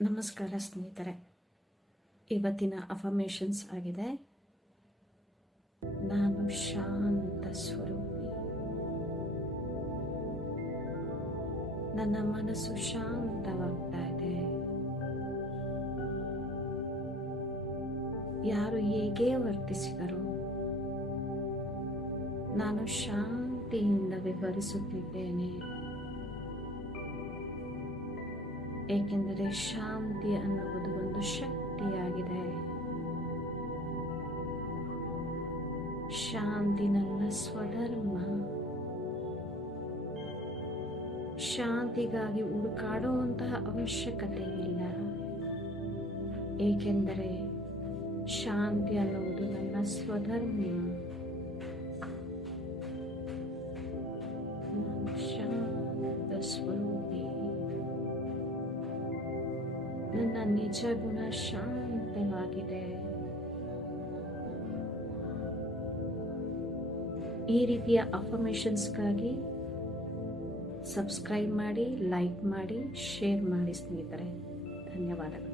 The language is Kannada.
ನಮಸ್ಕಾರ ಸ್ನೇಹಿತರೆ, ಇವತ್ತಿನ ಅಫರ್ಮೇಷನ್ಸ್ ಆಗಿದೆ. ನಾನು ಶಾಂತ ಸ್ವರೂಪಿ. ನನ್ನ ಮನಸ್ಸು ಶಾಂತವಾಗ್ತಾ ಇದೆ. ಯಾರು ಹೇಗೆ ವರ್ತಿಸಿದರು, ನಾನು ಶಾಂತಿಯಿಂದ ವಿವರಿಸುತ್ತಿದ್ದೇನೆ. ಏಕೆಂದರೆ ಶಾಂತಿ ಅನ್ನುವುದು ಒಂದು ಶಕ್ತಿಯಾಗಿದೆ. ಶಾಂತಿ ನನ್ನ ಸ್ವಧರ್ಮ. ಶಾಂತಿಗಾಗಿ ಹುಡುಕಾಡುವಂತಹ ಅವಶ್ಯಕತೆ ಇಲ್ಲ, ಏಕೆಂದರೆ ಶಾಂತಿ ಅನ್ನುವುದು ನನ್ನ ಸ್ವಧರ್ಮ. ನಾನು ಶಾಂತ ಸ್ವರೂಪಿ. ನನ್ನ ನಿಜ ಗುಣ ಶಾಂತವಾಗಿದೆ. ಈ ರೀತಿಯ ಅಫರ್ಮೇಷನ್ಸ್ಗಾಗಿ ಸಬ್ಸ್ಕ್ರೈಬ್ ಮಾಡಿ, ಲೈಕ್ ಮಾಡಿ, ಶೇರ್ ಮಾಡಿ ಸ್ನೇಹಿತರೆ. ಧನ್ಯವಾದಗಳು.